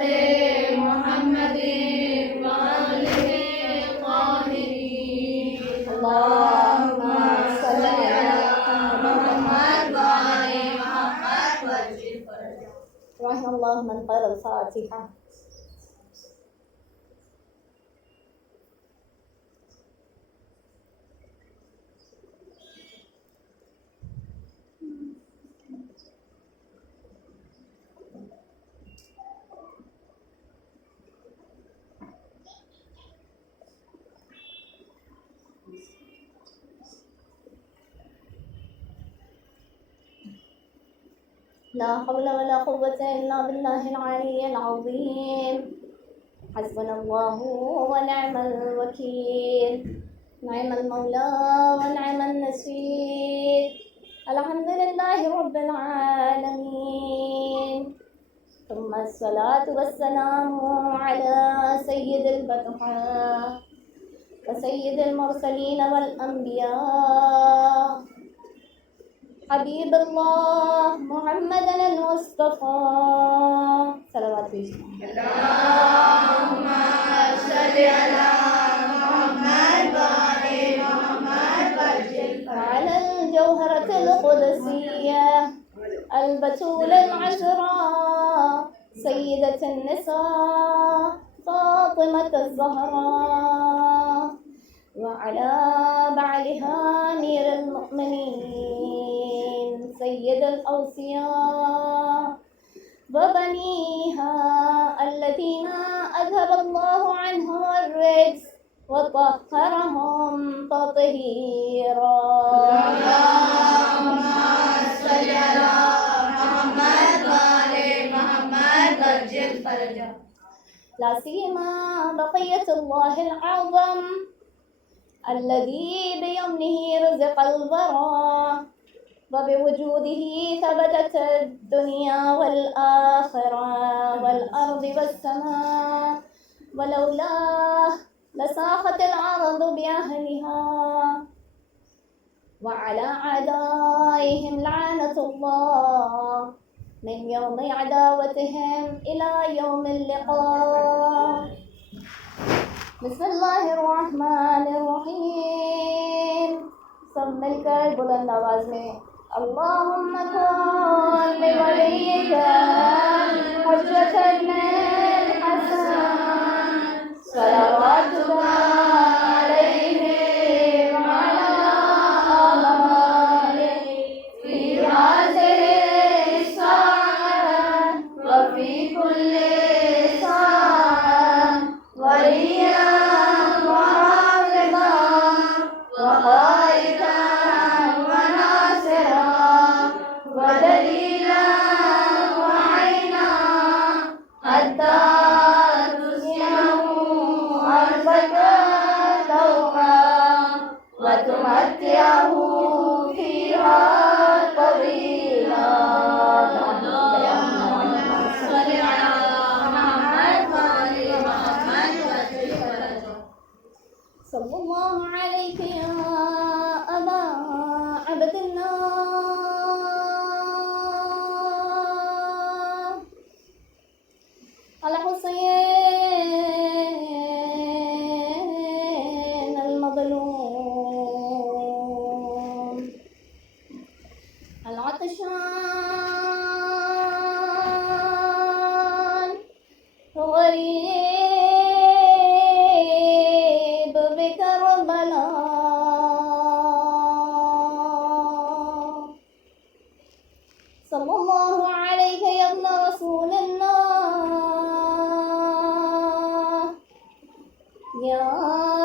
الحق محمد وآله الطاهرين اللهم صل على محمد وآل محمد وجل فرجه. رحم الله من قرأ الفاتحة. لا حول ولا قوة إلا بالله العلي العظيم. حسبنا الله ونعم الوكيل، نعم المولى ونعم النصير. الحمد لله رب العالمين، ثم الصلاة والسلام على سيد البطحاء وسيد المرسلين والأنبياء، حبيب الله محمد المصطفى صلوات اللهم صل على محمد وآل محمد وجل على الجوهرة القدسية البتول العذراء سيدة النساء فاطمة الزهراء، وعلى بعلها أمير المؤمنين سيد الأوصياء وبنيها الذين أذهب الله عنهم الرجس وطهرهم تطهيرا. اللهم صل على محمد وآل محمد وجل فرجه. لا سيما بقية الله الأعظم الذي بيمنه رزق الورى وبوجوده ثبتت الدنيا والآخرة والأرض والسماء، ولولاه لساخت الأرض بأهلها. وعلى أعدائهم لعنة الله من يوم عداوتهم إلى يوم اللقاء. بسم اللہ الرحمن الرحیم. سب مل کر بلند آواز میں اللہم کن لولیک حجۃ ابن الحسن صلواتک علیہ وعلی آبائہ فی هذه الساعة وفی کل ساعة ولیا صلی اللہ علیہ یا ابا عبد اللہ الحسین المظلوم العطشان غریب صلی اللہ علیہ یا ابن رسول اللہ یا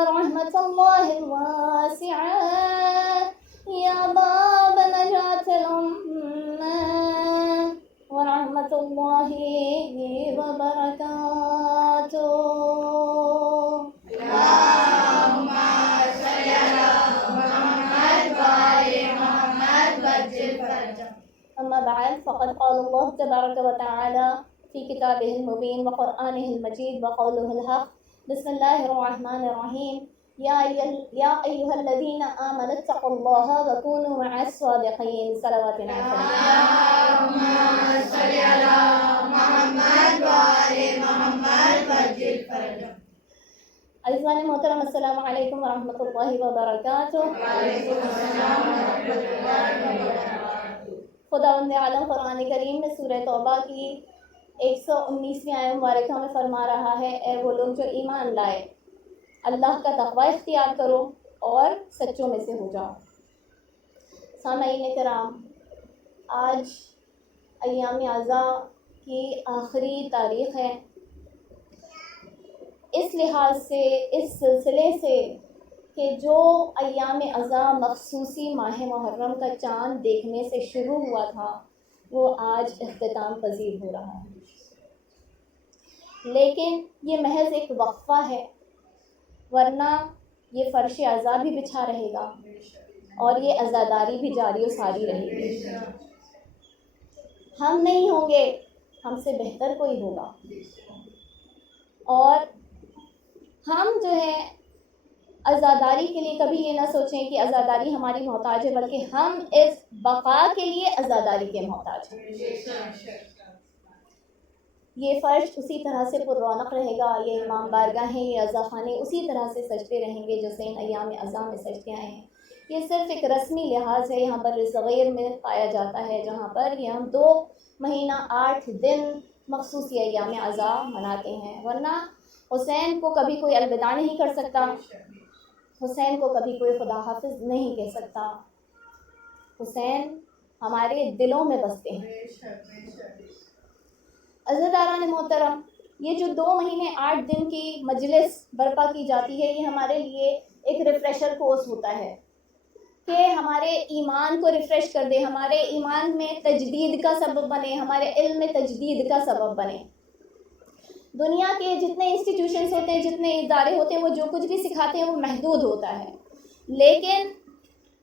رحمت اللہ الواسعہ یا باب نجات الامہ ورحمت اللہ وبرکاتہ. اللہم صل علی محمد وآل محمد وجل فرجه. أما بعد فقد قال الله تبارك وتعالى في كتابه المبين وقرآنه المجيد وقوله الحق. بسم الله الرحمن الرحيم. يا أيها الذين آمنوا اتقوا الله وكونوا مع الصادقين. صلوات اللهم صل على محمد وآل محمد عزیزان محترم، السلام علیکم ورحمۃ اللہ وبرکاتہ۔ خداوند عالم قرآن کریم میں سورہ توبہ کی 119ویں آیت مبارکہ میں فرما رہا ہے، اے وہ لوگ جو ایمان لائے، اللہ کا تقوی اختیار کرو اور سچوں میں سے ہو جاؤ۔ سامعین کرام، آج ایام اعضاء کی آخری تاریخ ہے۔ اس لحاظ سے، اس سلسلے سے کہ جو ایام اعضاء مخصوصی ماہ محرم کا چاند دیکھنے سے شروع ہوا تھا وہ آج اختتام پذیر ہو رہا ہے، لیکن یہ محض ایک وقفہ ہے، ورنہ یہ فرش عزا بھی بچھا رہے گا اور یہ عزاداری بھی جاری و ساری رہے گی۔ ہم نہیں ہوں گے، ہم سے بہتر کوئی ہوگا، اور ہم جو ہے عزاداری کے لیے کبھی یہ نہ سوچیں کہ عزاداری ہماری محتاج ہے، بلکہ ہم اس بقا کے لیے عزاداری کے محتاج ہیں۔ یہ فرش اسی طرح سے پر رونق رہے گا، یہ امام بارگاہیں، یہ عزا خانے اسی طرح سے سجتے رہیں گے جیسے ان ایام اعضاء میں سجتے آئے ہیں۔ یہ صرف ایک رسمی لحاظ ہے، یہاں بر صغیر میں پایا جاتا ہے، جہاں پر یہ ہم 2 مہینہ 8 دن مخصوصی ایام اعضاء مناتے ہیں، ورنہ حسین کو کبھی کوئی الوداع نہیں کر سکتا، حسین کو کبھی کوئی خدا حافظ نہیں کہہ سکتا، حسین ہمارے دلوں میں بستے ہیں۔ عزیزان محترم، یہ جو 2 مہینے 8 دن کی مجلس برپا کی جاتی ہے، یہ ہمارے لیے ایک ریفریشر کورس ہوتا ہے کہ ہمارے ایمان کو ریفریش کر دے، ہمارے ایمان میں تجدید کا سبب بنے، ہمارے علم میں تجدید کا سبب بنے۔ دنیا کے جتنے انسٹیٹیوشنز ہوتے ہیں، جتنے ادارے ہوتے ہیں، وہ جو کچھ بھی سکھاتے ہیں وہ محدود ہوتا ہے، لیکن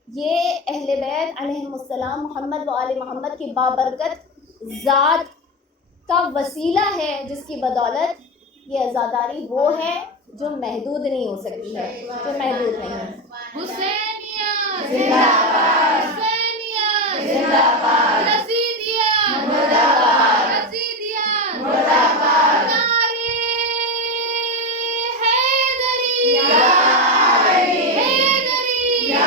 یہ اہل بیت علیہم السلام، محمد و آل محمد کی بابرکت ذات کا وسیلہ ہے، جس کی بدولت یہ عزاداری وہ ہے جو محدود نہیں ہو سکتی ہے، جو محدود نہیں ہے۔ حسینیہ زندہ باد، حسینیہ زندہ باد، یزیدیہ مردہ باد، یزیدیہ مردہ باد، نعرہ حیدری یا علی، حیدری یا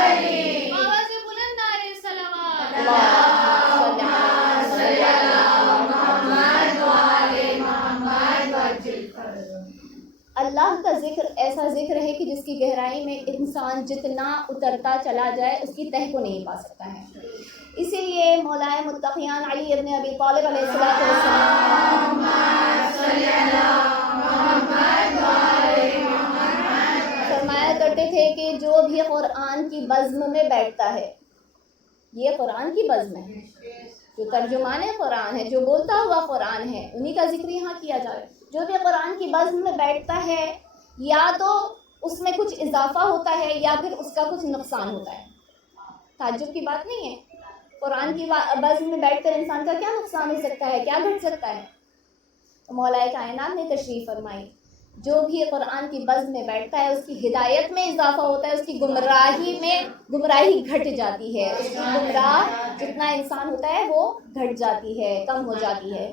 علی، آواز بلند نعرہ صلوات، اللہم صلی علی محمد و آل محمد وجل۔ اللہ کا ذکر ایسا ذکر ہے کہ جس کی گہرائی میں انسان جتنا اترتا چلا جائے اس کی تہ کو نہیں پا سکتا ہے۔ اسی لیے مولائے متقیان علی ابن ابی طالب علیہ السلام فرمایا کرتے تھے کہ جو بھی قرآن کی بزم میں بیٹھتا ہے، یہ قرآن کی بزم ہے، جو ترجمان قرآن ہے، جو بولتا ہوا قرآن ہے، انہی کا ذکر یہاں کیا جا رہا ہے۔ جو بھی قرآن کی بزم میں بیٹھتا ہے، یا تو اس میں کچھ اضافہ ہوتا ہے یا پھر اس کا کچھ نقصان ہوتا ہے۔ تعجب کی بات نہیں ہے، قرآن کی بزم میں بیٹھ کر انسان کا کیا نقصان ہو سکتا ہے، کیا گھٹ سکتا ہے؟ تو مولا کائنات نے تشریف فرمائی، جو بھی قرآن کی بزم میں بیٹھتا ہے اس کی ہدایت میں اضافہ ہوتا ہے، اس کی گمراہی گھٹ جاتی ہے، اس کی گمراہ جتنا انسان ہوتا ہے وہ گھٹ جاتی ہے، کم ہو جاتی ہے۔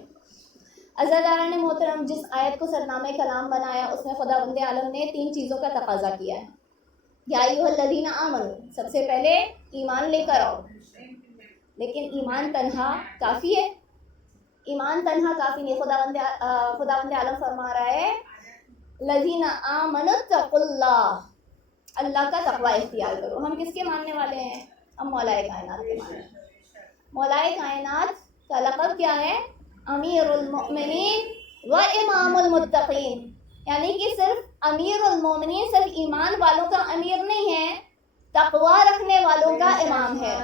عزیزان محترم، جس آیت کو سرنامہ کلام بنایا اس میں خداوند عالم نے 3 چیزوں کا تقاضا کیا ہے۔ یا ایھا الذین آمنوا، سب سے پہلے ایمان لے کر آؤ، لیکن ایمان تنہا کافی ہے؟ ایمان تنہا کافی نہیں۔ خداوند عالم فرما رہا ہے الذین آمنوا اتقوا اللہ، اللہ کا تقوی اختیار کرو۔ ہم کس کے ماننے والے ہیں؟ ہم مولا کائنات کے ماننے والے ہیں۔ مولا کائنات کا لقب کیا ہے؟ امیر المؤمنین و امام المتقین، یعنی کہ صرف امیر المومنین صرف ایمان والوں کا امیر نہیں ہے، تقوی رکھنے والوں کا امام ہے۔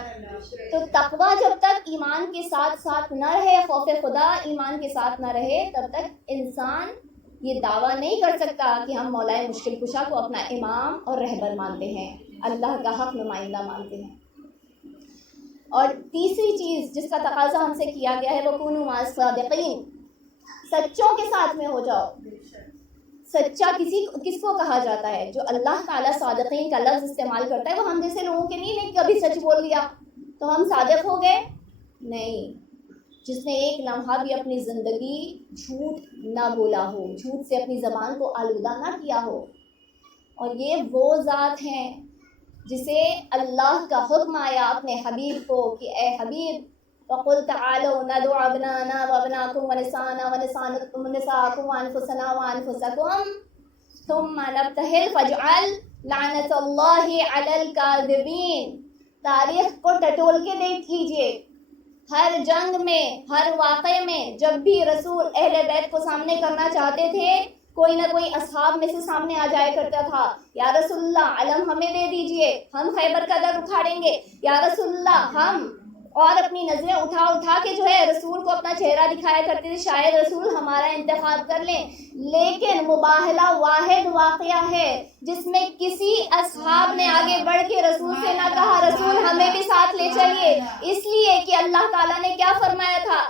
تو تقوی جب تک ایمان کے ساتھ ساتھ نہ رہے، خوف خدا ایمان کے ساتھ نہ رہے، تب تک انسان یہ دعویٰ نہیں کر سکتا کہ ہم مولا مشکل کشا کو اپنا امام اور رہبر مانتے ہیں، اللہ کا حق نمائندہ مانتے ہیں۔ اور تیسری چیز جس کا تقاضا ہم سے کیا گیا ہے، وَكُونُوا مَعَ الصَّادِقِينَ، سچوں کے ساتھ میں ہو جاؤ۔ سچا کس کو کہا جاتا ہے؟ جو اللہ تعالیٰ صادقین کا لفظ استعمال کرتا ہے وہ ہم جیسے لوگوں کے نہیں کبھی سچ بول لیا تو ہم صادق ہو گئے، نہیں، جس نے ایک لمحہ بھی اپنی زندگی جھوٹ نہ بولا ہو، جھوٹ سے اپنی زبان کو آلودہ نہ کیا ہو۔ اور یہ وہ ذات ہیں جسے اللہ کا حکم آیا اپنے حبیب کو کہ اے حبیب وَقُلْ تَعَالَوْا نَدْعُ أَبْنَاءَنَا وَأَبْنَاءَكُمْ وَنِسَاءَكُمْ وَأَنفُسَنَا وَأَنفُسَكُمْ ثُمَّ نَبْتَهِلْ فَاجْعَلْ لَعْنَةَ اللَّهِ عَلَى الْكَاذِبِينَ۔ تاریخ کو ٹٹول کے دیکھ لیجئے، ہر جنگ میں، ہر واقعے میں جب بھی رسول اہل بیت کو سامنے کرنا چاہتے تھے، کوئی نہ کوئی اصحاب میں سے سامنے آ جایا کرتا تھا، یا رسول اللہ علم ہمیں دے دیجئے، ہم خیبر کا در اکھاڑیں گے، یا رسول اللہ ہم، اور اپنی نظریں اٹھا اٹھا کے جو ہے رسول کو اپنا چہرہ دکھایا کرتے تھے، شاید رسول ہمارا انتخاب کر لیں۔ لیکن مباہلہ واحد واقعہ ہے جس میں کسی اصحاب نے آگے بڑھ کے رسول سے نہ کہا رسول ہمیں بھی ساتھ لے چلیے، اس لیے کہ اللہ تعالیٰ نے کیا فرمایا تھا،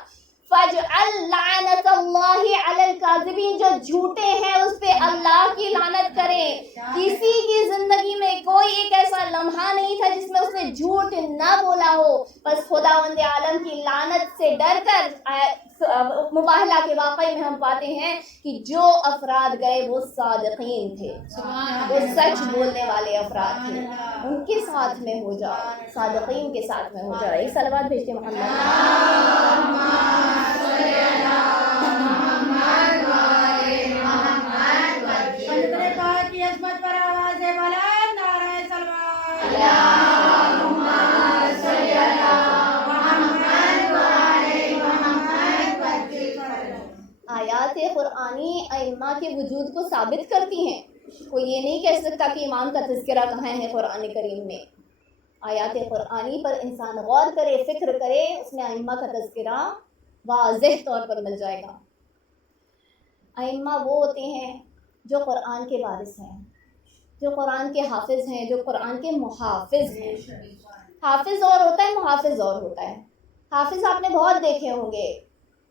فَاجْعَلْ لَعْنَةَ اللَّهِ عَلَى الْكَاذِبِينَ، جو جھوٹے ہیں اس پہ اللہ کی لعنت کریں۔ کسی کی زندگی میں کوئی ایک ایسا لمحہ نہیں تھا جس میں اس نے جھوٹ نہ بولا ہو، بس خداوند عالم کی لعنت سے ڈر کر مباہلہ کے واقعے میں ہم پاتے ہیں کہ جو افراد گئے وہ صادقین تھے، وہ سچ بولنے والے افراد تھے، ان کے ساتھ میں ہو جاؤ، صادقین کے ساتھ میں ہو جاؤ۔ ایک صلوات بھیجتے محمد۔ آیات قرآنی ائمہ کے وجود کو ثابت کرتی ہیں، کوئی یہ نہیں کہہ سکتا کہ امام کا تذکرہ کہاں ہے قرآن کریم میں۔ آیات قرآنی پر انسان غور کرے، فکر کرے، اس میں ائمہ کا تذکرہ واضح طور پر مل جائے گا۔ ائمہ وہ ہوتے ہیں جو قرآن کے وارث ہیں، جو قرآن کے حافظ ہیں، جو قرآن کے محافظ ہیں۔ حافظ اور ہوتا ہے، محافظ اور ہوتا ہے۔ حافظ آپ نے بہت دیکھے ہوں گے،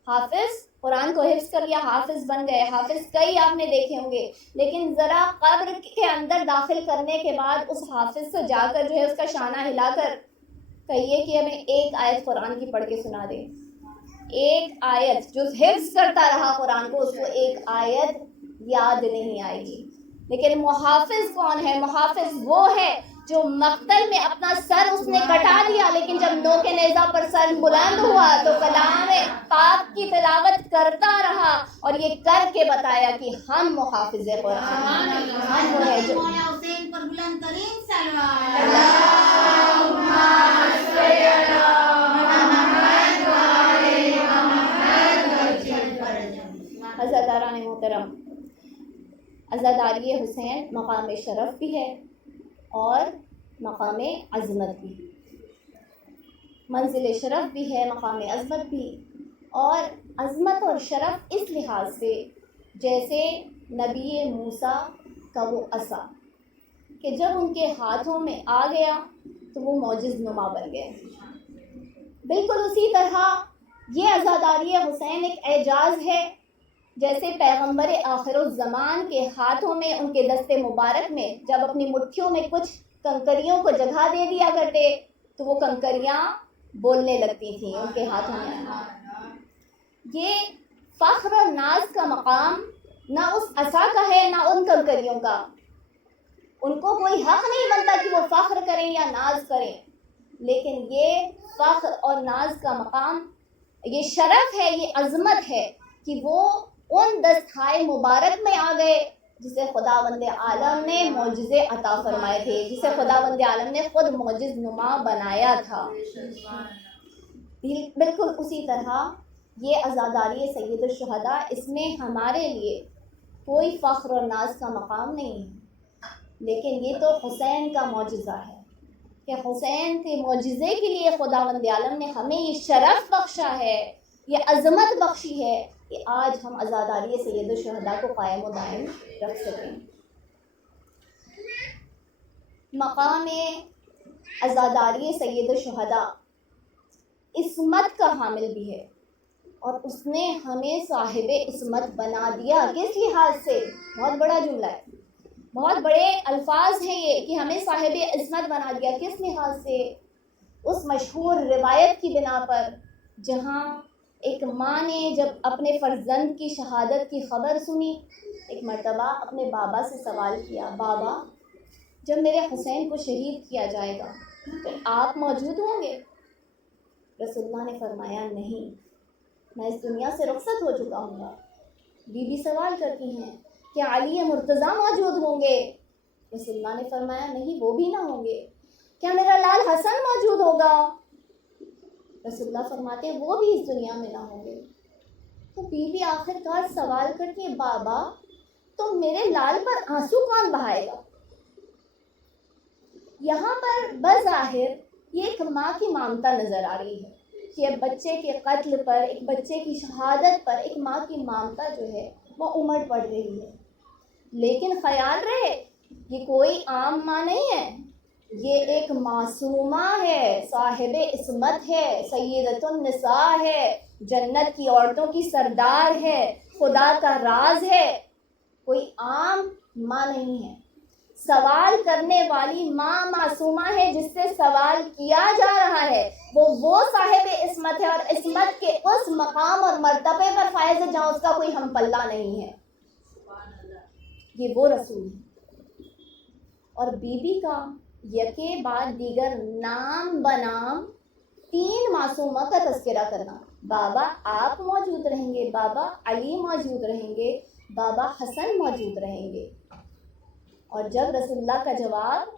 حافظ قرآن کو حفظ کر لیا، حافظ بن گئے، حافظ کئی آپ نے دیکھے ہوں گے، لیکن ذرا قبر کے اندر داخل کرنے کے بعد اس حافظ سے جا کر جو ہے اس کا شانہ ہلا کر کہیے کہ ہمیں ایک آیت قرآن کی پڑھ کے سنا دے۔ ایک آیت جو حفظ کرتا رہا قرآن کو، اس کو ایک آیت یاد نہیں آئے گی۔ لیکن محافظ کون ہے؟ محافظ وہ ہے جو مقتل میں اپنا سر اس نے کٹا لیا، لیکن جب نوک نیزہ پر سر بلند ہوا تو کلام پاک کی تلاوت کرتا رہا اور یہ کر کے بتایا کہ ہم محافظ قرآن ہم وہ ہیں جو عزاداران محترم، عزاداری حسین مقام شرف بھی ہے اور مقام عظمت بھی، منزل شرف بھی ہے، مقام عظمت بھی۔ اور عظمت اور شرف اس لحاظ سے جیسے نبی موسیٰ کا وہ عصا کہ جب ان کے ہاتھوں میں آ گیا تو وہ معجز نما بن گئے، بالکل اسی طرح یہ عزاداری حسین ایک اعجاز ہے۔ جیسے پیغمبر آخر الزمان کے ہاتھوں میں، ان کے دست مبارک میں جب اپنی مٹھیوں میں کچھ کنکریوں کو جگہ دے دیا کرتے تو وہ کنکریاں بولنے لگتی تھیں ان کے ہاتھوں میں۔ یہ فخر اور ناز کا مقام نہ اس عصا کا ہے نہ ان کنکریوں کا، ان کو کوئی حق نہیں بنتا کہ وہ فخر کریں یا ناز کریں، لیکن یہ فخر اور ناز کا مقام، یہ شرف ہے، یہ عظمت ہے کہ وہ ان دستخائے مبارک میں آ گئے جسے خداوند عالم نے معجزے عطا فرمائے تھے، جسے خداوند عالم نے خود معجز نما بنایا تھا۔ بالکل اسی طرح یہ عزاداری سید الشہداء، اس میں ہمارے لیے کوئی فخر اور ناز کا مقام نہیں ہے، لیکن یہ تو حسین کا معجزہ ہے کہ حسین کے معجزے کے لیے خداوند عالم نے ہمیں یہ شرف بخشا ہے، یہ عظمت بخشی ہے کہ آج ہم عزاداری سید الشہداء کو قائم و دائم رکھ سکیں۔ مقام عزاداری سید الشہداء عصمت کا حامل بھی ہے، اور اس نے ہمیں صاحب عصمت بنا دیا۔ کس لحاظ سے؟ بہت بڑا جملہ ہے، بہت بڑے الفاظ ہیں یہ کہ ہمیں صاحب عصمت بنا دیا۔ کس لحاظ سے؟ اس مشہور روایت کی بنا پر جہاں ایک ماں نے جب اپنے فرزند کی شہادت کی خبر سنی، ایک مرتبہ اپنے بابا سے سوال کیا، بابا جب میرے حسین کو شہید کیا جائے گا تو آپ موجود ہوں گے؟ رسول اللہ نے فرمایا نہیں، میں اس دنیا سے رخصت ہو چکا ہوں گا۔ بی بی سوال کرتی ہیں کہ علی مرتضیٰ موجود ہوں گے؟ رسول اللہ نے فرمایا نہیں، وہ بھی نہ ہوں گے۔ کیا میرا لال حسن موجود ہوگا؟ رسول اللہ فرماتے ہیں وہ بھی اس دنیا میں نہ ہوں گے۔ تو بی بی آخر کار سوال کرتی ہے، بابا تو میرے لال پر آنسو کون بہائے گا؟ یہاں پر بظاہر یہ ایک ماں کی ممتا نظر آ رہی ہے کہ ایک بچے کے قتل پر، ایک بچے کی شہادت پر ایک ماں کی ممتا جو ہے وہ امڑ پڑ رہی ہے۔ لیکن خیال رہے یہ کوئی عام ماں نہیں ہے، یہ ایک معصومہ ہے، صاحب عصمت ہے، سیدۃ النساء ہے، جنت کی عورتوں کی سردار ہے، خدا کا راز ہے، کوئی عام ماں نہیں ہے۔ سوال کرنے والی ماں معصومہ ہے، جس سے سوال کیا جا رہا ہے وہ صاحب عصمت ہے، اور عصمت کے اس مقام اور مرتبے پر فائز ہے جہاں اس کا کوئی ہم پلہ نہیں ہے۔ یہ وہ رسول ہے۔ اور بی بی کا یکے بعد دیگر نام بنام 3 معصومہ کا تذکرہ کرنا، بابا آپ موجود رہیں گے، بابا علی موجود رہیں گے، بابا حسن موجود رہیں گے۔ اور جب رسول اللہ کا جواب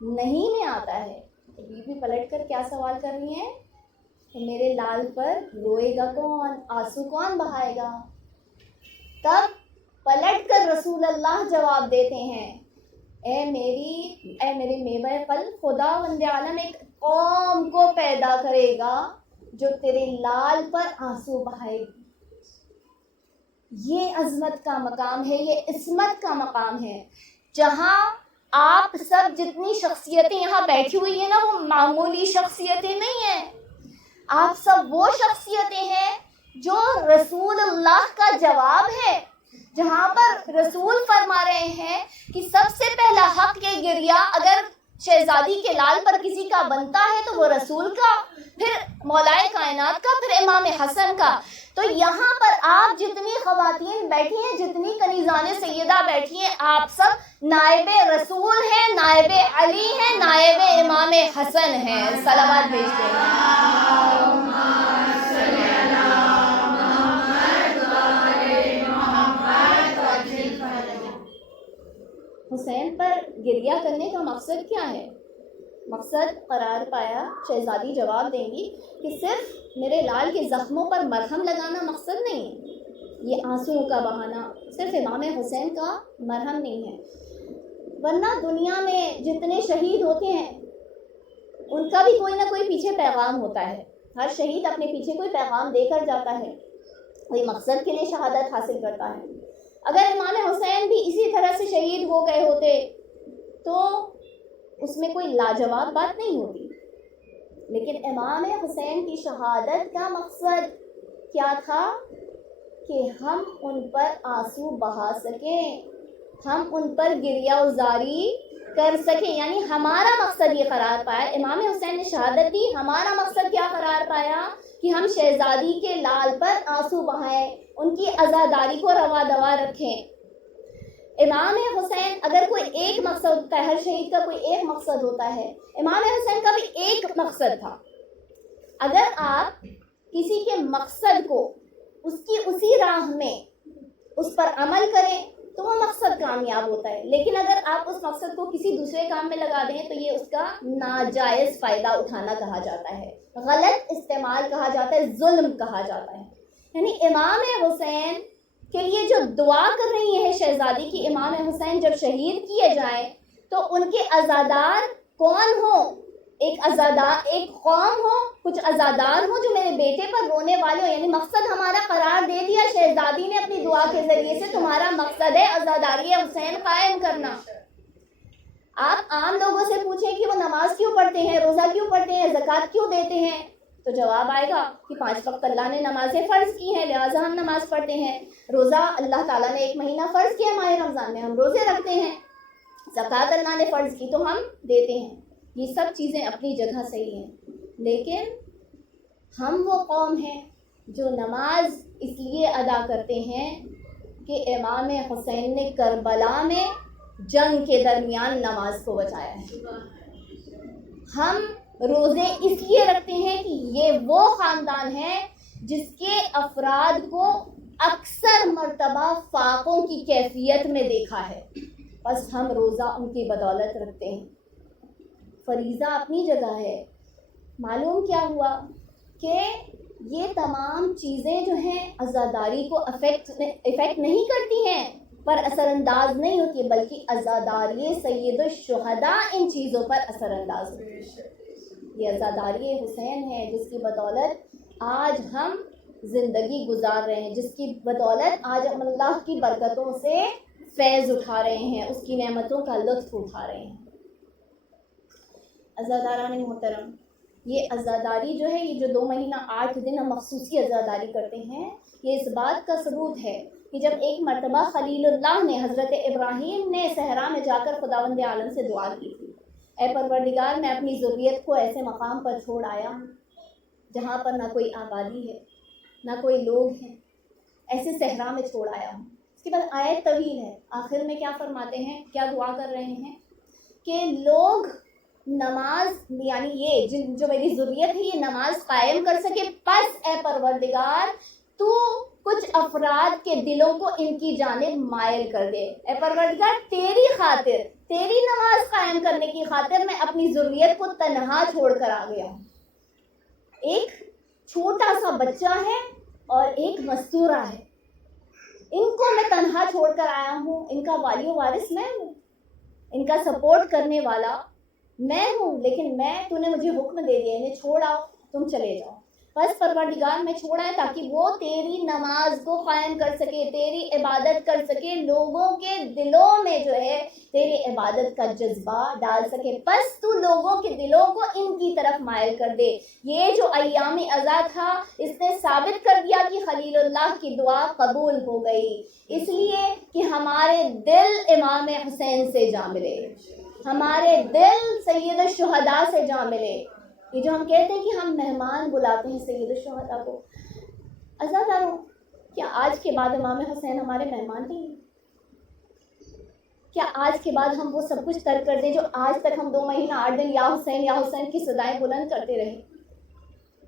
نہیں میں آتا ہے تو بی بی پلٹ کر کیا سوال کر رہی ہیں؟ تو میرے لال پر روئے گا کون، آنسو کون بہائے گا؟ تب پلٹ کر رسول اللہ جواب دیتے ہیں، اے میرے میوہ قلب، خدا وند عالم ایک قوم کو پیدا کرے گا جو تیرے لال پر آنسو بہائے گی۔ یہ عظمت کا مقام ہے، یہ عصمت کا مقام ہے، جہاں آپ سب جتنی شخصیتیں یہاں بیٹھی ہوئی ہیں نا، وہ معمولی شخصیتیں نہیں ہیں، آپ سب وہ شخصیتیں ہیں جو رسول اللہ کا جواب ہے، جہاں پر رسول فرما رہے ہیں کہ سب سے پہلا حق یہ گریہ اگر شہزادی کے لال پر کسی کا بنتا ہے تو وہ رسول کا، پھر مولائے کائنات کا، پھر امام حسن کا۔ تو یہاں پر آپ جتنی خواتین بیٹھی ہیں، جتنی کنیزان سیدہ بیٹھی ہیں، آپ سب نائب رسول ہیں، نائب علی ہیں، نائب امام حسن ہیں۔ صلوات بھیجتے ہیں۔ حسین پر گریہ کرنے کا مقصد کیا ہے؟ مقصد قرار پایا، شہزادی جواب دیں گی کہ صرف میرے لال کے زخموں پر مرہم لگانا مقصد نہیں ہے، یہ آنسوؤں کا بہانا صرف امام حسین کا مرہم نہیں ہے، ورنہ دنیا میں جتنے شہید ہوتے ہیں ان کا بھی کوئی نہ کوئی پیچھے پیغام ہوتا ہے، ہر شہید اپنے پیچھے کوئی پیغام دے کر جاتا ہے، کوئی مقصد کے لیے شہادت حاصل کرتا ہے۔ اگر امام حسین بھی اسی طرح سے شہید ہو گئے ہوتے تو اس میں کوئی لاجواب بات نہیں ہوتی، لیکن امام حسین کی شہادت کا مقصد کیا تھا کہ ہم ان پر آنسو بہا سکیں، ہم ان پر گریہ ازاری کر سکیں، یعنی ہمارا مقصد یہ قرار پایا، امام حسین نے شہادت دی، ہمارا مقصد کیا قرار پایا کہ ہم شہزادی کے لال پر آنسو بہائیں، ان کی عزاداری کو روا دوا رکھیں۔ امام حسین اگر کوئی ایک مقصد ہوتا ہے، ہر شہید کا کوئی ایک مقصد ہوتا ہے، امام حسین کا بھی ایک مقصد تھا۔ اگر آپ کسی کے مقصد کو اس کی اسی راہ میں اس پر عمل کریں تو وہ مقصد کامیاب ہوتا ہے، لیکن اگر آپ اس مقصد کو کسی دوسرے کام میں لگا دیں تو یہ اس کا ناجائز فائدہ اٹھانا کہا جاتا ہے، غلط استعمال کہا جاتا ہے، ظلم کہا جاتا ہے۔ یعنی امام حسین کے لیے جو دعا کر رہی ہے شہزادی کی، امام حسین جب شہید کیے جائیں تو ان کے عزادار کون ہوں؟ ایک قوم ہو، کچھ عزادار ہوں جو میرے بیٹے پر رونے والے ہوں، یعنی مقصد ہمارا قرار دے دیا شہزادی نے اپنی دعا کے ذریعے سے، تمہارا مقصد ہے عزاداری حسین قائم کرنا۔ آپ عام لوگوں سے پوچھیں کہ وہ نماز کیوں پڑھتے ہیں، روزہ کیوں پڑھتے ہیں، زکوٰۃ کیوں دیتے ہیں، تو جواب آئے گا کہ 5 وقت اللہ نے نمازیں فرض کی ہیں لہٰذا ہم نماز پڑھتے ہیں، روزہ اللہ تعالیٰ نے 1 مہینہ فرض کیا ماہ رمضان میں، ہم روزے رکھتے ہیں، زکوٰۃ اللہ نے فرض کی تو ہم دیتے ہیں۔ یہ سب چیزیں اپنی جگہ صحیح ہیں، لیکن ہم وہ قوم ہیں جو نماز اس لیے ادا کرتے ہیں کہ امام حسین نے کربلا میں جنگ کے درمیان نماز کو بچایا ہے. ہم روزے اس لیے رکھتے ہیں کہ یہ وہ خاندان ہے جس کے افراد کو اکثر مرتبہ فاقوں کی کیفیت میں دیکھا ہے، بس ہم روزہ ان کی بدولت رکھتے ہیں. فریضہ اپنی جگہ ہے. معلوم کیا ہوا کہ یہ تمام چیزیں جو ہیں عزاداری کو افیکٹ نہیں کرتی ہیں، پر اثر انداز نہیں ہوتی، بلکہ عزاداری سید الشہداء ان چیزوں پر اثر انداز ہوتی ہے. یہ عزاداری حسین ہے جس کی بدولت آج ہم زندگی گزار رہے ہیں، جس کی بدولت آج ہم اللہ کی برکتوں سے فیض اٹھا رہے ہیں، اس کی نعمتوں کا لطف اٹھا رہے ہیں. عزاداران محترم، یہ عزاداری جو ہے، یہ جو 2 مہینہ 8 دن ہم مخصوصی عزاداری کرتے ہیں، یہ اس بات کا ثبوت ہے کہ جب ایک مرتبہ خلیل اللہ نے، حضرت ابراہیم نے صحرا میں جا کر خداوند عالم سے دعا کی تھی، اے پروردگار میں اپنی ذریت کو ایسے مقام پر چھوڑ آیا ہوں جہاں پر نہ کوئی آبادی ہے نہ کوئی لوگ ہیں، ایسے صحرا میں چھوڑ آیا ہوں. اس کے بعد آیت طویل ہے، آخر میں کیا فرماتے ہیں، کیا دعا کر رہے ہیں کہ لوگ نماز، یعنی یہ جو میری ذریت ہے یہ نماز قائم کر سکے، پس اے پروردگار تو کچھ افراد کے دلوں کو ان کی جانب مائل کر دے. اے پروردگار تیری خاطر، تیری نماز قائم کرنے کی خاطر میں اپنی ذریت کو تنہا چھوڑ کر آ گیا ہوں. ایک چھوٹا سا بچہ ہے اور ایک مستورہ ہے، ان کو میں تنہا چھوڑ کر آیا ہوں. ان کا والی و وارث میں ہوں، ان کا سپورٹ کرنے والا میں ہوں، لیکن تو نے مجھے حکم دے دیا انہیں چھوڑ آؤ، تم چلے جاؤ. بس پروردگار میں چھوڑا ہے تاکہ وہ تیری نماز کو قائم کر سکے، تیری عبادت کر سکے، لوگوں کے دلوں میں جو ہے تیری عبادت کا جذبہ ڈال سکے. بس تو لوگوں کے دلوں کو ان کی طرف مائل کر دے. یہ جو ایام عزا تھا اس نے ثابت کر دیا کہ خلیل اللہ کی دعا قبول ہو گئی، اس لیے کہ ہمارے دل امام حسین سے جا ملے، ہمارے دل سید الشہداء سے جا ملے. یہ جو ہم کہتے ہیں کہ ہم مہمان بلاتے ہیں سید الشہداء کو، عزاداروں کیا آج کے بعد امام حسین ہمارے مہمان نہیں؟ کیا آج کے بعد ہم وہ سب کچھ ترک کر دیں جو آج تک ہم 2 مہینہ 8 دن یا حسین کی صدائیں بلند کرتے رہے؟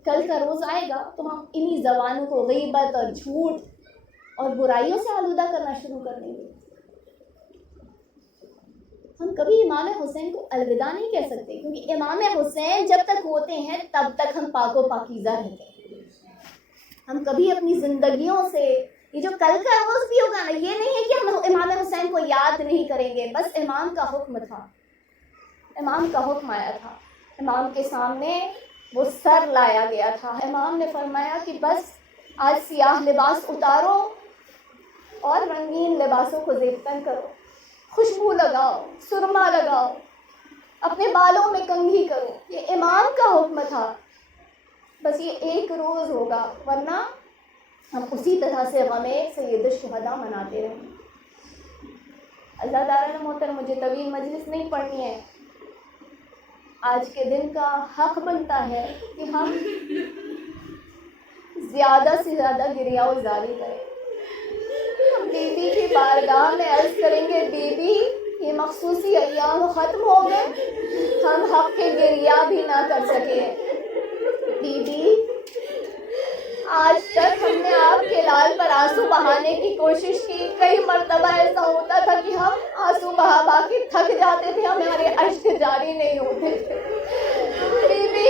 کل کا روز آئے گا تو ہم انہی زبانوں کو غیبت اور جھوٹ اور برائیوں سے آلودہ کرنا شروع کر دیں گے. ہم کبھی امام حسین کو الوداع نہیں کہہ سکتے، کیونکہ امام حسین جب تک ہوتے ہیں تب تک ہم پاک و پاکیزہ رہتے ہیں. ہم کبھی اپنی زندگیوں سے، یہ جو کل کا روز بھی ہوگا نا، یہ نہیں ہے کہ ہم امام حسین کو یاد نہیں کریں گے. بس امام کا حکم تھا، امام کا حکم آیا تھا، امام کے سامنے وہ سر لایا گیا تھا. امام نے فرمایا کہ بس آج سیاہ لباس اتارو اور رنگین لباسوں کو زیبتن کرو، خوشبو لگاؤ، سرما لگاؤ، اپنے بالوں میں کنگھی کرو. یہ امام کا حکم تھا. بس یہ ایک روز ہوگا، ورنہ ہم اسی طرح سے غم سید الشہداء مناتے رہیں. عزاداران محترم، مجھے طویل مجلس نہیں پڑھنی ہے. آج کے دن کا حق بنتا ہے کہ ہم زیادہ سے زیادہ گریہ و زاری کریں. ہم بی بی کی بارگاہ میں عرض کریں گے، بی بی یہ مخصوصی ایام ختم ہو گئے، ہم حق کے گریہ بھی نہ کر سکے. بی بی آج تک ہم نے آپ کے لال پر آنسو بہانے کی کوشش کی، کئی مرتبہ ایسا ہوتا تھا کہ ہم آنسو بہا بہا کے تھک جاتے تھے، ہمارے اشک جاری نہیں ہوتے تھے. بی بی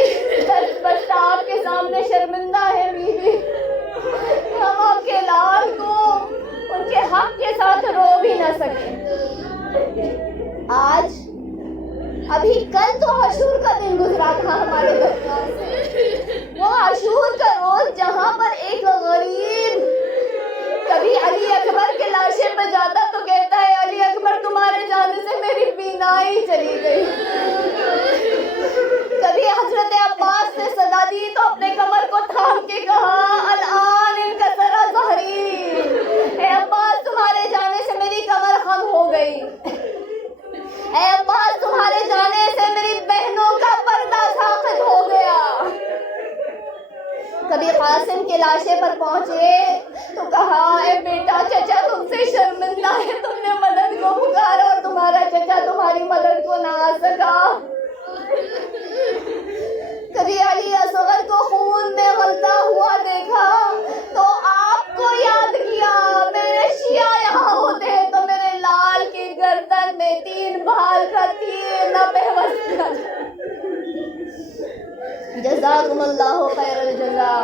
بچہ آپ کے سامنے شرمندہ ہے. بی بی ہم آپ کے لال کو ان کے حق کے ساتھ رو بھی نہ سکیں. آج ابھی کل تو عاشور کا دن گزرا تھا ہمارے درمیان سے، وہ عاشور کا روز جہاں پر ایک غریب کبھی علی اکبر کے لاشے پہ جاتا تو کہتا ہے، علی اکبر تمہارے جانے سے میری بینائی چلی گئی. کبھی حضرت عباس نے صدا دی تو اپنے کمر کو تھام کے کہا، الآن انکسر ظہری، اے عباس تمہارے جانے سے میری کمر خم ہو گئی، اے عباس تمہارے جانے سے میری بہنوں کا پردہ ساقط ہو گیا. ابھی قاسم کے لاشے پر پہنچے تو کہا اے بیٹا چچا تم سے شرمندہ ہے، تم نے مدد کو پکارا اور تمہارا چچا تمہاری مدد کو نہ آ سکا۔ کبھی علی اصغر کو خون میں غلطا ہوا دیکھا تو آپ کو یاد کیا، میرے شیعہ یہاں ہوتے تو میرے لال کی گردن میں 3 بھال کا تیر نہ پیوست کیا جائے۔ جزاکم اللہ خیر الجزا۔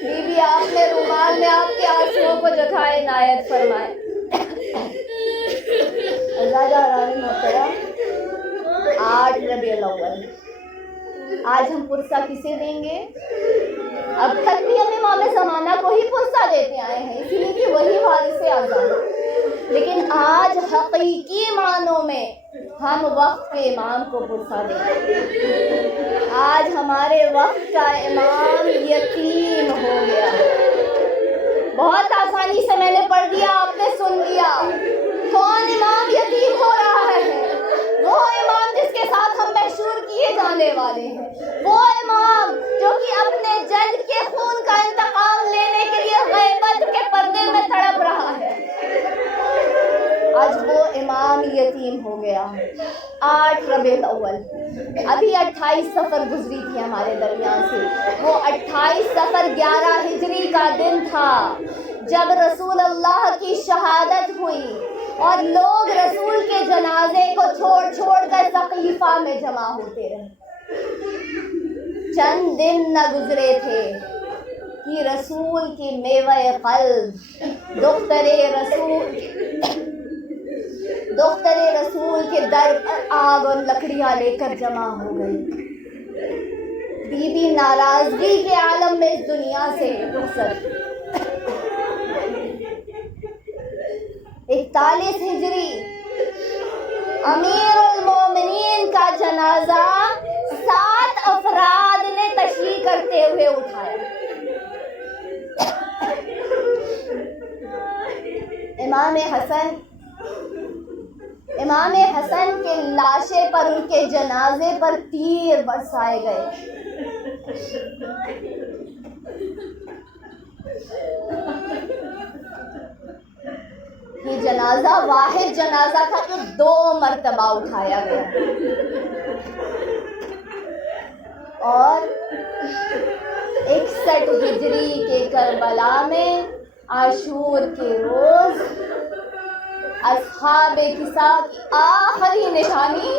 بی بی آپ نے رومال میں آپ کے آنسوؤں کو جھکائے عنایت فرمائے۔ عزیزان محترم، 8 ربیع الاول آج ہم پرسہ کسے دیں گے؟ اب تک بھی ہم امام زمانہ کو ہی پرسہ دیتے آئے ہیں، اسی لیے کہ وہی وارث اعظم، لیکن آج حقیقی معنوں میں ہم وقت کے امام کو پرسہ دیں گے۔ آج ہمارے وقت کا امام یتیم ہو گیا۔ بہت آسانی سے میں نے پڑھ دیا، آپ نے سن لیا۔ کون امام یتیم ہو رہا ہے؟ وہ امام جس کے ساتھ ہم محشور کیے جانے والے ہیں، وہ امام جو کہ اپنے جد کے خون کا انتقام لینے کے لیے غیبت کے پردے میں تڑپ رہا ہے۔ آج وہ امام یتیم ہو گیا۔ 8 ربیع الاول، ابھی 28 صفر گزری تھی ہمارے درمیان سے۔ وہ 28 صفر 11 ہجری کا دن تھا جب رسول اللہ کی شہادت ہوئی اور لوگ رسول کے جنازے کو چھوڑ چھوڑ کر سقیفہ میں جمع ہوتے رہے۔ چند دن نہ گزرے تھے کہ رسول کی میوہ قلب دختر رسول کے در پر آگ اور لکڑیاں لے کر جمع ہو گئی۔ بی بی ناراضگی کے عالم میں اس دنیا سے رخصت۔ 41 ہجری امیر المومنین کا جنازہ 7 افراد نے تشریح کرتے ہوئے اٹھایا۔ امام حسن کے لاشے پر، ان کے جنازے پر تیر برسائے گئے۔ یہ جنازہ واحد جنازہ تھا جو 2 مرتبہ اٹھایا گیا، اور 61 ہجری کے کربلا میں عاشور کے روز اصحاب کسا کی آخری نشانی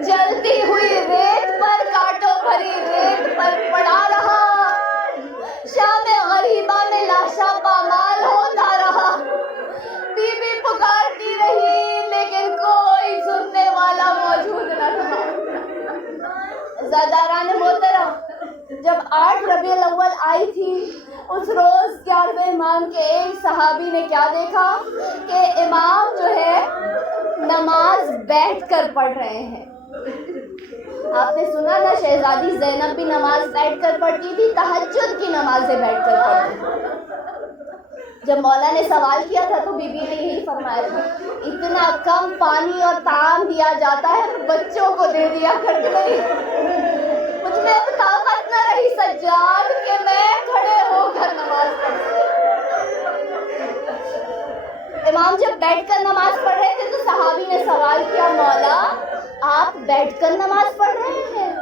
جلتی ہوئی ریت پر، کانٹوں بھری ریت پر پڑا رہا۔ شام غریبہ میں لاشا پامال ہوتا رہا۔ بی بی پکارتی رہی لیکن کوئی سننے والا موجود نہ تھا۔ عزیزان محترم، جب 8 ربیع الاول آئی تھی، اس روز 11ویں امام کے ایک صحابی نے کیا دیکھا کہ امام جو ہے نماز بیٹھ کر پڑھ رہے ہیں۔ آپ نے سنا نا، شہزادی زینب بھی نماز بیٹھ کر پڑھتی تھی، تہجد کی نمازیں بیٹھ کر پڑھتی تھی۔ جب مولا نے سوال کیا تھا تو بی بی نے یہی فرمایا تھا، اتنا کم پانی اور طعام دیا جاتا ہے، بچوں کو دے دیا کرتے نہیں۔ مجھ میں اب طاقت نہ رہی سجاد کہ میں کھڑے ہو کر نماز پڑھوں۔ امام جب بیٹھ کر نماز پڑھ رہے تھے تو صحابی نے سوال کیا، مولا آپ بیٹھ کر نماز پڑھ رہے ہیں؟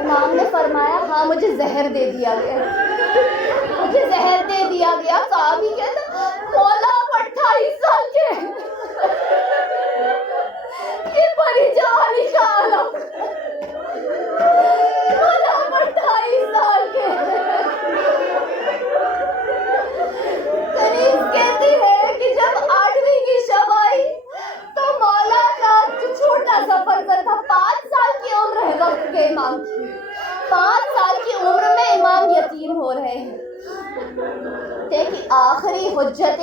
امام نے فرمایا ہاں، مجھے زہر دے دیا گیا، مجھے زہر دے دیا گیا۔ صحابی کہتا مولا آپ 28 سال کے، یہ بڑی جوانی کا عالم، مولا آپ 28 سال کے۔ کنیز کہتی ہے کہ جب 8ویں کی شب آئی تو مولا کا جو چھوٹا سا فرزند تھا، 5 سال کی عمر ہے وقت کے امام کی، 5 سال کی عمر میں امام یتیم ہو رہے ہیں۔ کہ آخری حجت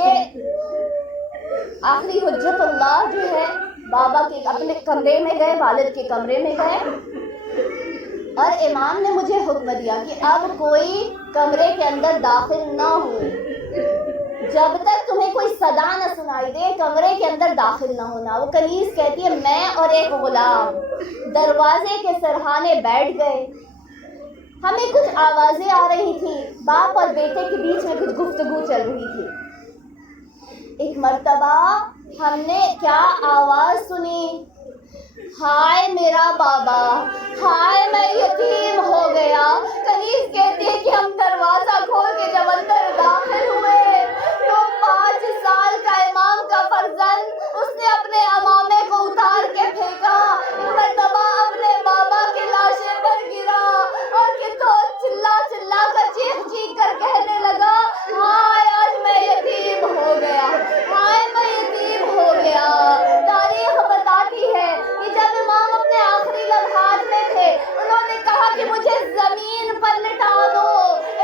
اللہ جو ہے بابا کے اپنے کمرے میں گئے، والد کے کمرے میں گئے، اور امام نے مجھے حکم دیا کہ اب کوئی کمرے کے اندر داخل نہ ہو، جب تک تمہیں کوئی صدا نہ سنائی دے کمرے کے اندر داخل نہ ہونا۔ وہ کنیز کہتی ہے میں اور ایک غلام دروازے کے سرہانے بیٹھ گئے۔ ہمیں کچھ آوازیں آ رہی تھیں، باپ اور بیٹے کے بیچ میں کچھ گفتگو چل رہی تھی۔ ایک مرتبہ ہم نے کیا آواز سنی، ہائے میرا بابا، ہائے میں یتیم ہو گیا۔ کنیز کہتی ہے کہ ہم دروازہ کھول کے جب اندر داخل ہوئے تو 5 سال کا امام کا فرزند اس نے اپنے امامے کو اتار کے پھینکا، ایک مرتبہ اپنے بابا کے لاشے پر گرا اور کہ تو چلا چلا کر چیخ چیخ کر کہنے لگا، ہائے آج میں یتیم ہو گیا، ہائے میں یتیم ہو گیا۔ تاریخ بتاتی ہے کہ جب امام اپنے آخری لمحات میں تھے، انہوں نے کہا کہ مجھے زمین پر لٹا دو۔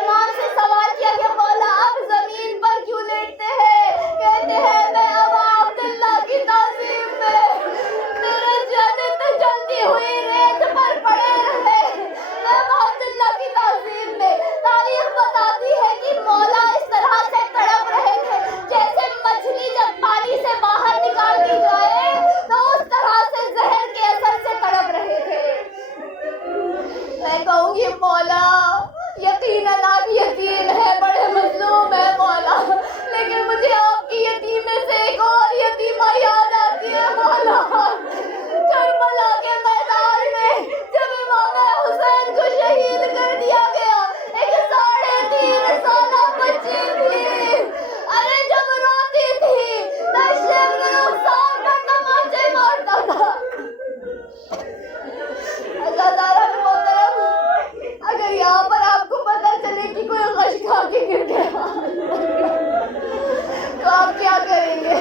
امام سے سوال کیا کہ مولا آپ زمین پر کیوں لیٹتے ہیں؟ کہتے ہیں میں ابا عبداللہ کی تعظیم میں میرے جنت جلتی ہوئی ریت پر پڑے رہے، میں ابا عبداللہ کی تعظیم میں۔ تاریخ بتاتی ہے کہ مولا اس طرح سے تڑپ رہے تھے جیسے مچھلی جب پانی سے باہر نکال دی جائے تو اس طرح سے زہر کے اثر سے تڑپ رہے تھے۔ میں کہوں گی مولا یقیناً آپ یتیم ہیں، بڑے مظلوم ہیں مولا، لیکن مجھے آپ کی یتیمے سے ایک اور یتیمہ یاد آتی ہے مولا، کربلا کے میدان میں جب امام حسین کو شہید کر دیا گیا، ایک 3.5 سالہ بچی تھی، ارے جب روتی تھی تو شیخ رخسار پر تماچے مارتا تھا۔ عزادارہ محترم، اگر یہاں پر آپ کو پتہ چلے کہ کوئی غش کھا کے گر گیا تو آپ کیا کریں گے؟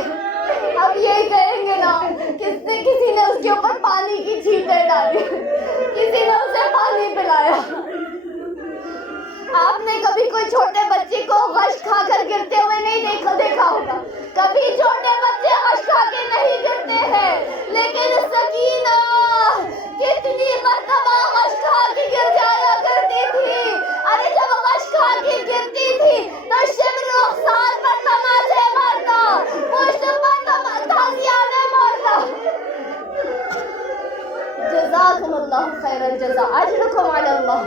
آپ یہی کہیں گے نا کسی نے اس کے اوپر پانی کی چھینٹیں ڈالی، کسی نے اسے پانی پلایا۔ آپ نے کبھی کوئی چھوٹے بچے کو غش کھا کر گرتے ہوئے نہیں دیکھا ہوگا، کبھی چھوٹے بچے غش کھا کے نہیں گرتے ہیں، لیکن سکینہ کتنی مرتبہ غش کھا کے گر جایا کرتی تھی۔ ارے جب غش کھا کے گرتی تھی تو شمر رخسار پر تماچے مارتا، پشت پر تازیانے مارتا۔ جزاکم اللہ خیر الجزا، اجرکم علی اللہ۔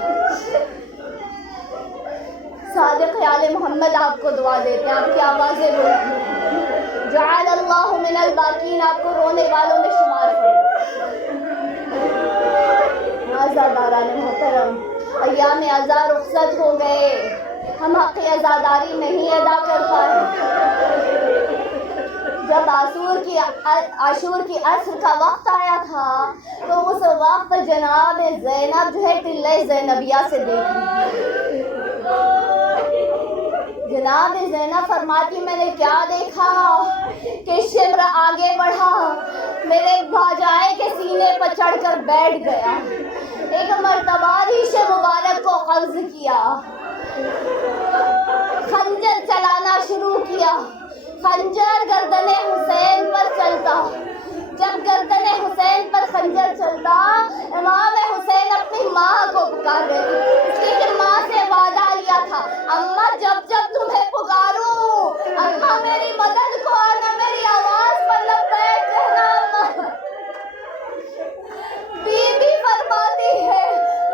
صادق آل محمد آپ کو دعا دیتے ہیں، آپ کی آوازیں روتی ہیں، جعل اللہ من الباکین، آپ کو رونے والوں میں شمار کرے۔ عزاداران محترم، ایام عزا رخصت ہو گئے، ہم حق عزاداری نہیں ادا کر پائے۔ جب عاشور کی عصر کا وقت آیا تھا تو اس وقت جناب زینب جو ہے ٹلہ زینبیہ سے دیکھ رہی، جناب زینب فرماتی میں نے کیا دیکھا کہ شمر آگے بڑھا، میرے بھاجائے کے سینے پر چڑھ کر بیٹھ گیا، ایک مرتبہ ریش مبارک کو قبض کیا، خنجر چلانا شروع کیا، خنجر گردن حسین پر چلتا، جب گردن حسین پر خنجر چلتا امام حسین اپنی ماں کو پکار رہے تھے، اس لیے کہ ماں سے وعدہ لیا تھا، اماں جب جب تمہیں پکاروں اماں میری مدد کو آنا، میری آواز پر لبیک کہنا اماں۔ بی بی فرماتی ہے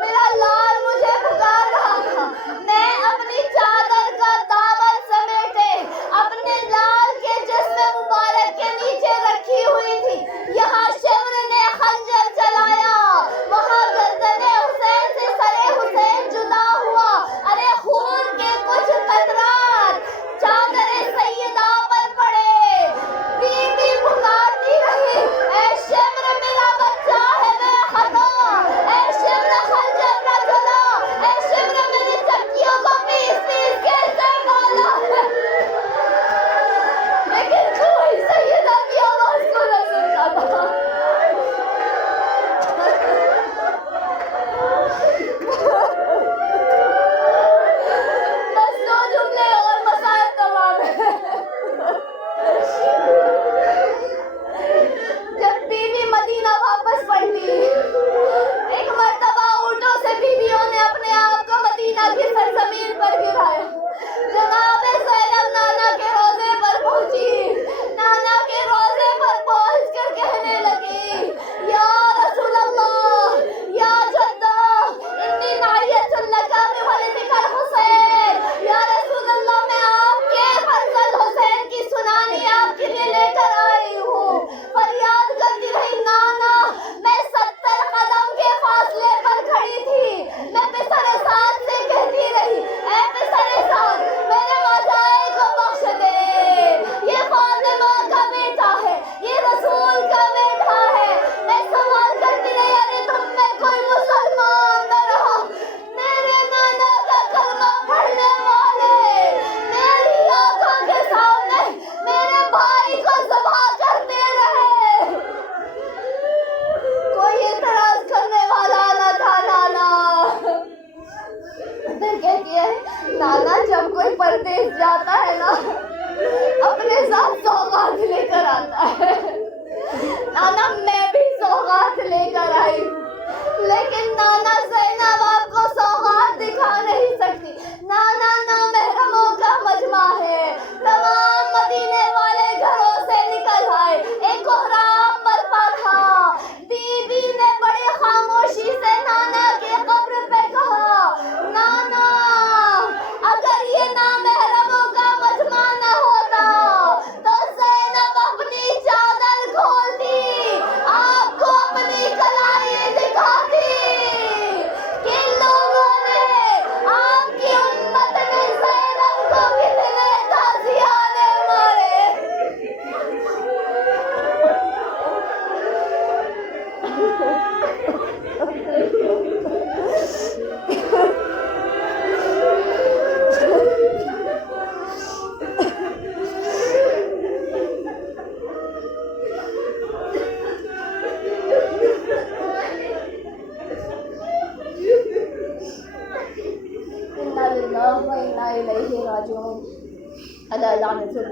میرا لال مجھے پکار رہا تھا، میں اپنی چادر کا دامن سمیٹے اپنے لال کے جسم مبارک کے نیچے رکھی ہوئی تھی، یہاں شمر نے خنجر چلایا، وہاں گردن حسین سے سر حسین جدا ہوا، ارے خون کے کچھ قطرات چادر سیدہ پر پڑے،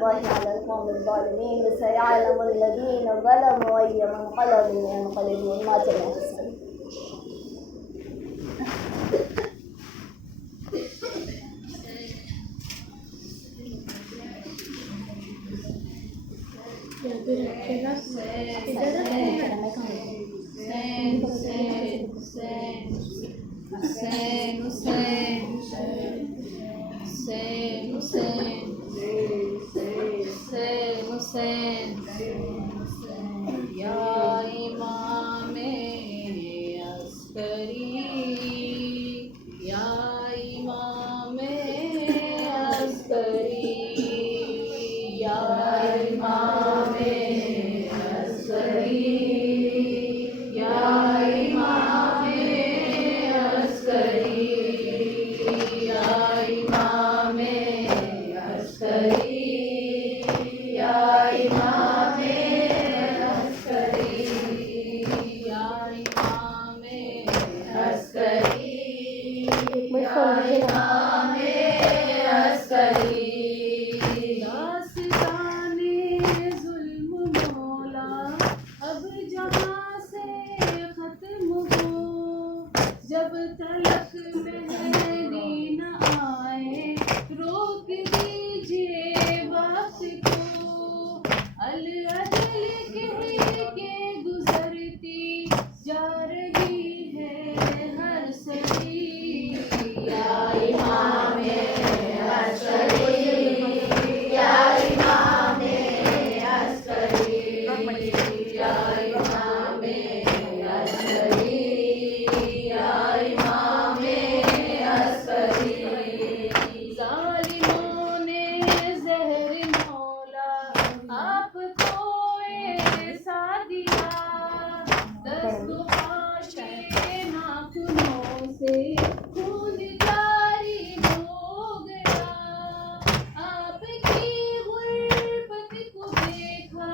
الله على القوم الظالمين وسيعلم الذين ظلموا أي منقلب ينقلبون. ما تنافسون. یا امام عسکری یا امام عسکری یا امام عسکری یا امام عسکری یا امام عسکری یا امام عسکری یا امام عسکری یا امام عسکری. داستان ظلم مولا اب جہاں سے ختم ہو، جب تلک مہری نہ آئے روک دیجیے وقت کو. الاجل کہہ کے گزرتی جا رہی ہے ہر صدی. یا امام عسکری یا امام عسکری یا امام عسکری یا امام عسکری. ظالموں نے زہر مولا آپ کو ایسا دیا، دست و خاش ناخنوں سے خون جاری ہو گیا. آپ کی غربت کو دیکھا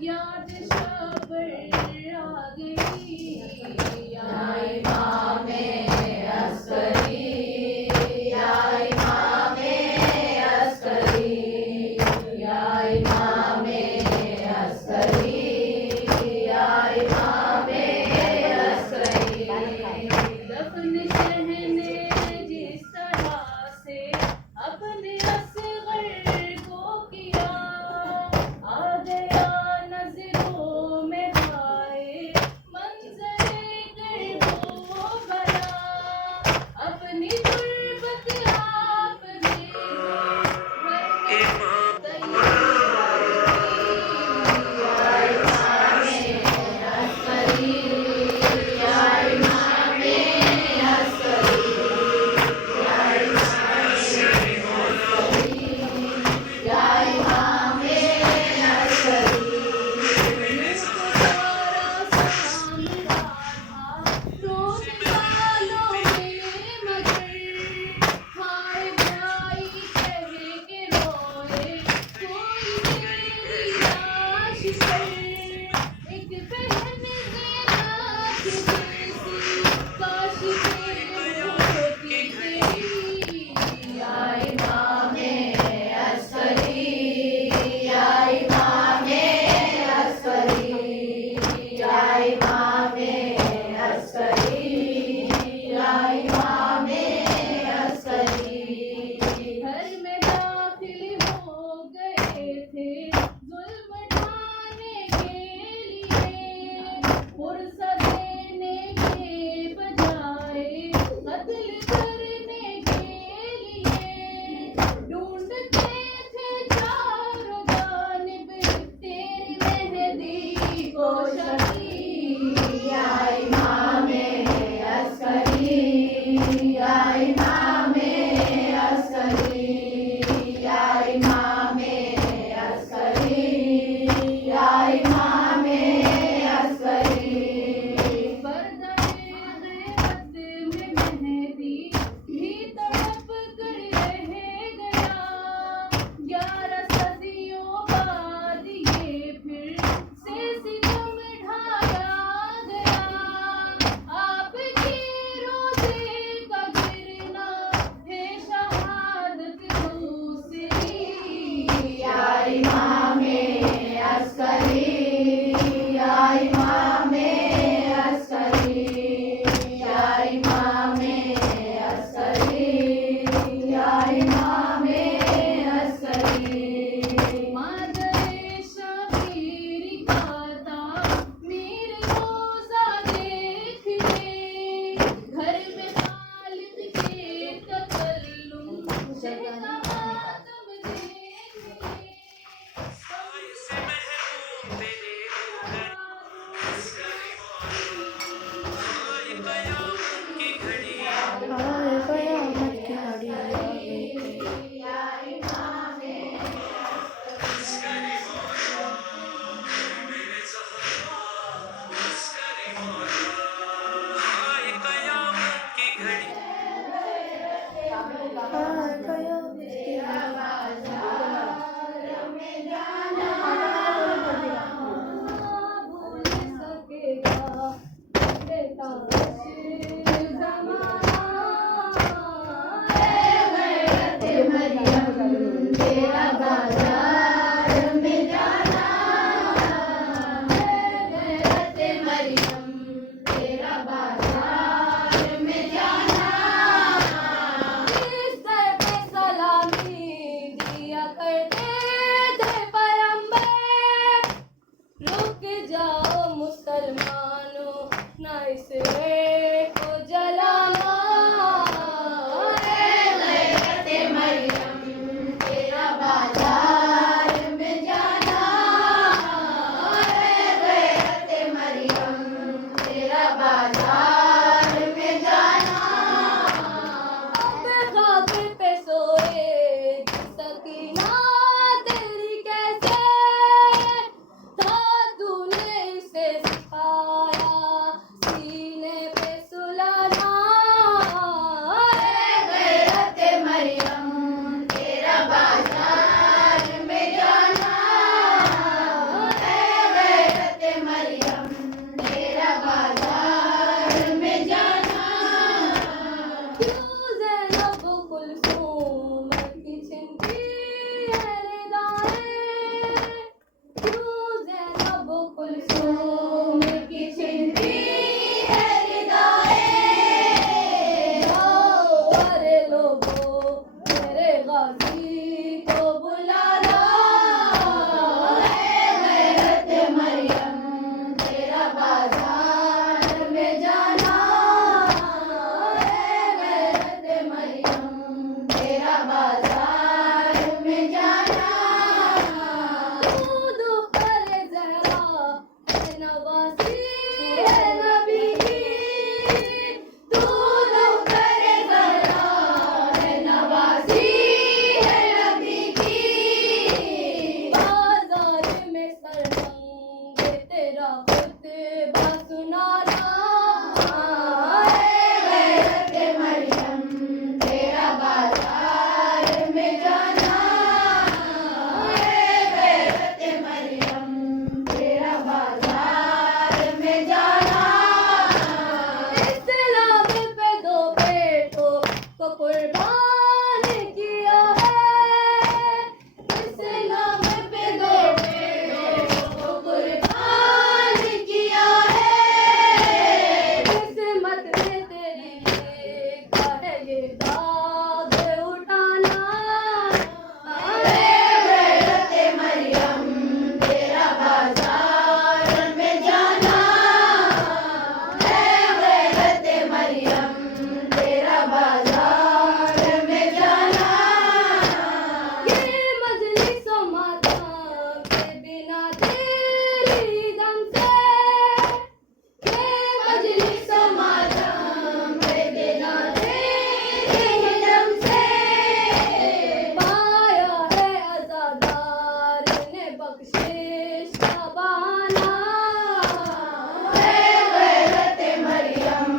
یاد شب آ گئی. یا امام عسکری یا امام عسکری یا امام عسکری یا امام عسکری. دفن شہنے جس طرح سے اپنے اصغر کو کیا، آ گیا نظروں میں ہائے منظر کرب و بلا. اپنی غربت آپ نے گھر میں داخل ہو گئے تھے ظلم ڈھانے جاؤ مسلمانوں نہ اس رے کو جلانا اے غیرت مریم تیرا بازار میں جانا اے غیرت مریم تیرا بازار میں جانا اب خواب پہ سوئے سکینہ تیری کیسے تھا تو نے اسے سکھایا سینے پہ سلانا اے غیرت مریم تیرا بازار میں جانا اے غیرت مریم تیرا بازار میں جانا کیوں زینب کلثوم کی چھنتی ہے ردائیں کیوں زینب کلثوم کی چھنتی ہے ردائیں جاؤ ارے لوگو میرے غازی کو بلانا اے غیرت مریم تیرا بازار میں جانا اے غیرت مریم تیرا بازار میں جانا تو دختر زہرا ہے نواسی ہے نبی کی تو دختر زہرا ہے نواسی ہے نبی کی بازار میں سرنگ تیرا خطبہ سنانا اے غیرت مریم تیرا بازار میں جانا اے غیرت مریم تیرا بازار میں جانا اسلام پہ دو بیٹوں کو قربان کیا ہے اسلام پہ دو بیٹوں کو قربان کیا ہے قسمت میں تیری لکھا ہے یہ داغ اٹھانا اے غیرت مریم تیرا بازار میں جانا اے غیرت مریم تیرا بازار میں جانا یہ مجلس و ماتم کے بنا تیری دم سے یہ مجلس و ماتم کے بنا تیری دم سے پایا ہے عزادار نے بخشش کا بہانہ اے غیرت مریم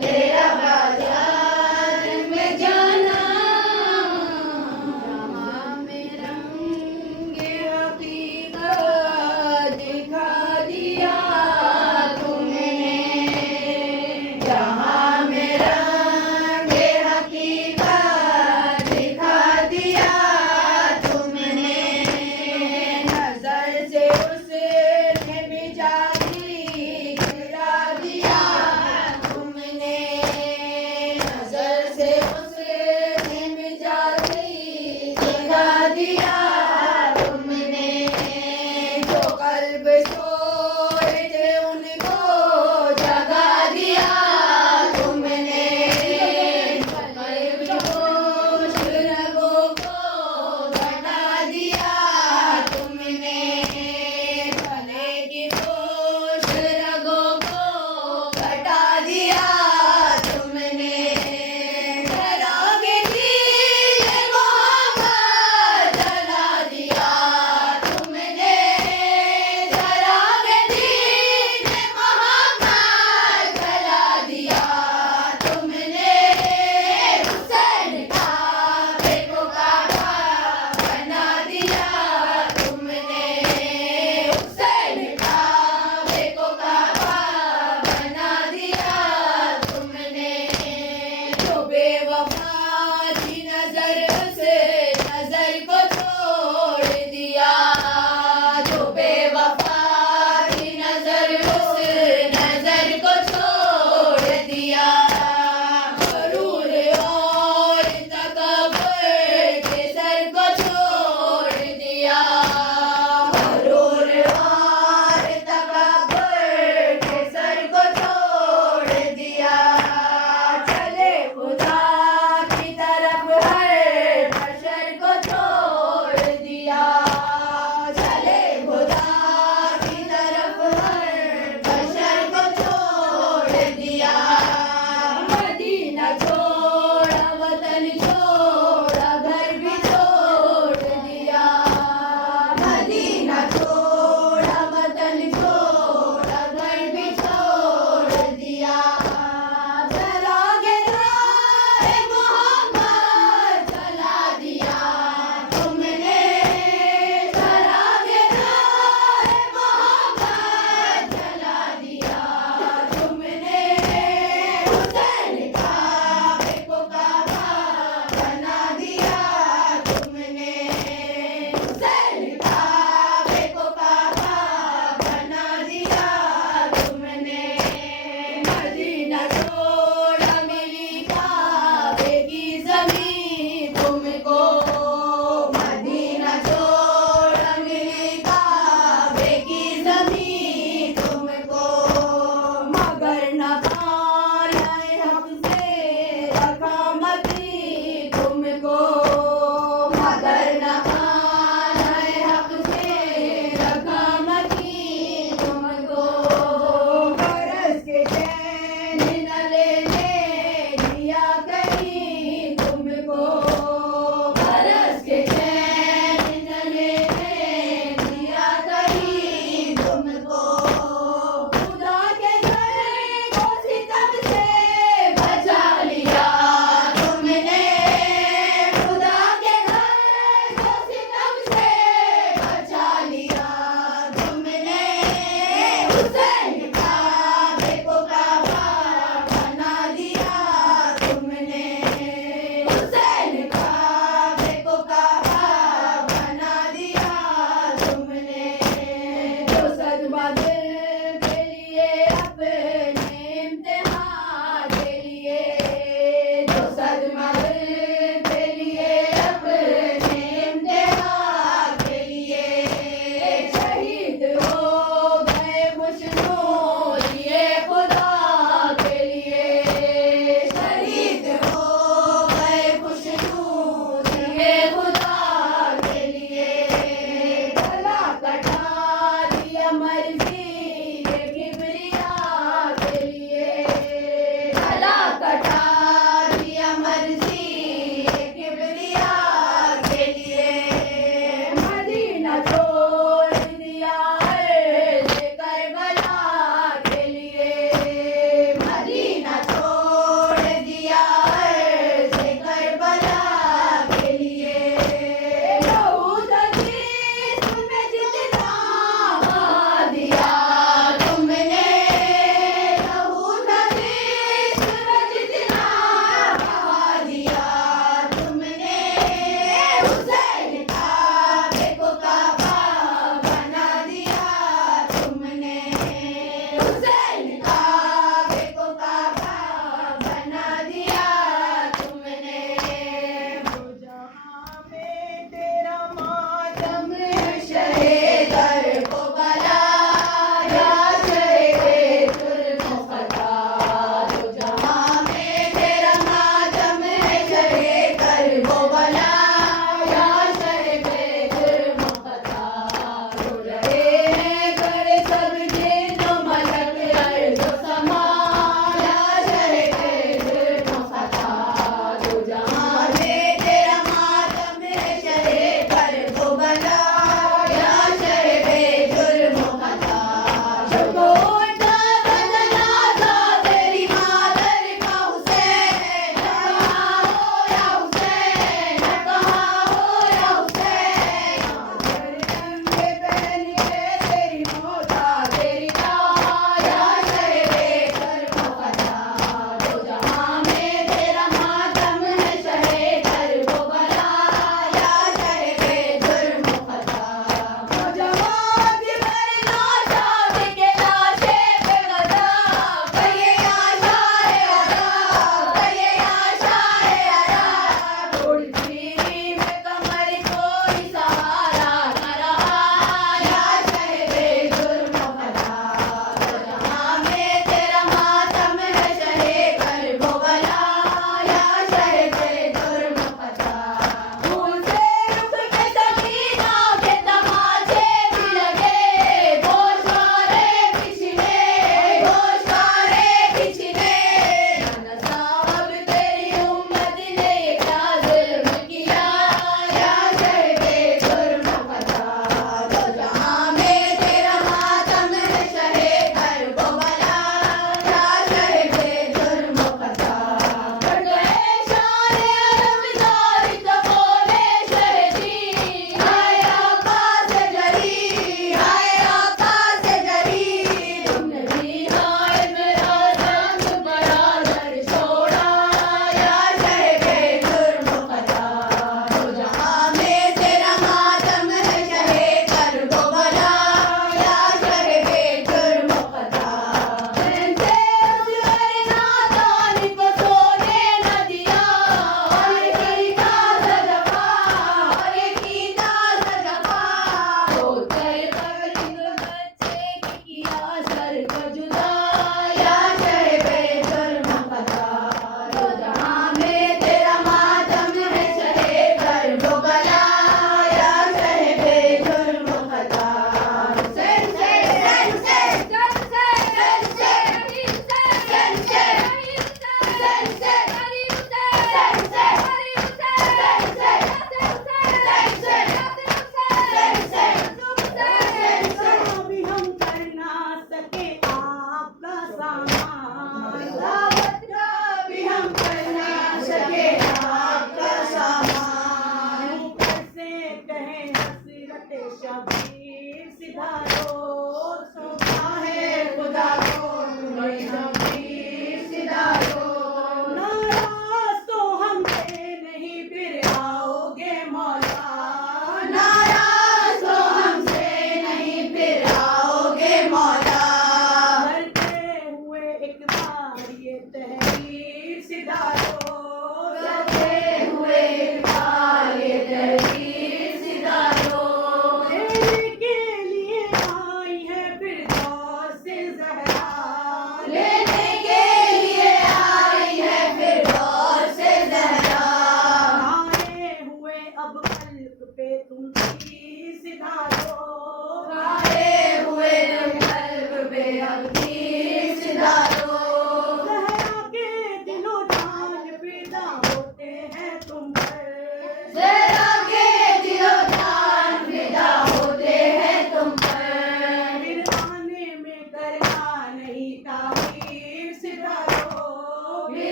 تیرا بازار میں جانا جہاں میں رنگ حقیقت دکھا دیا تم نے جہاں میں رنگ حقیقت دکھا دیا تم نے نظر سے اسے مجالی گرا دیا تم نے نظر سے اسے مجالی گرا دیا تم نے جو قلب سوئے تھے ان کو جگا دیا تم نے قلب جوش رگوں کو گھٹا دیا تم نے گلے کی گوش رگوں کو گھٹا دیا تم نے چراغ دل محبت جلا دیا تم نے چراغ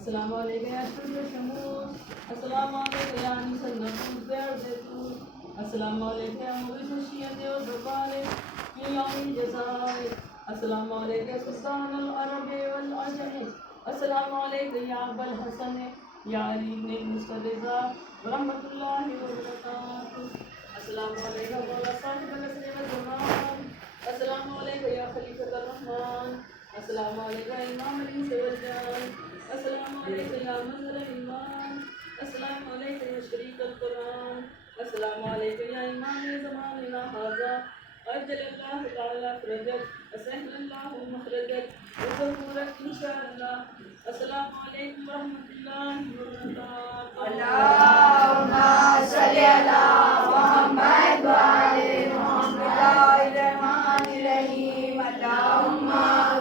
السلام علیکم یا شمس الشموس، السلام علیکم یا انیس النفوس بیعزتون، السلام علیکم یا مغیث الشیعة والربال فی یوم الجزائر، السلام علیکم سلطان العرب والعجم، السلام علیکم یا ابا الحسن یا علی بن المسترضى ورحمۃ اللہ وبرکاتہ، السلام علیکم مولا صاحب العصر والزمان، السلام علیکم یا خلیفۃ الرحمن، السلام علیکم امام الانس والجان، السلام علیکم یا مظہر ایمان، السلام علیکم یا شریک القرآن، السلام علیکم یا امام زماننا ھذا، عجل اللہ تعالی فرجک وسهل اللہ مخرجک وظہورک انشاءاللہ، السلام علیکم ورحمۃ اللہ وبرکاتہ۔ اللهم صل على محمد وعلى محمد الرحمن الرحيم اللهم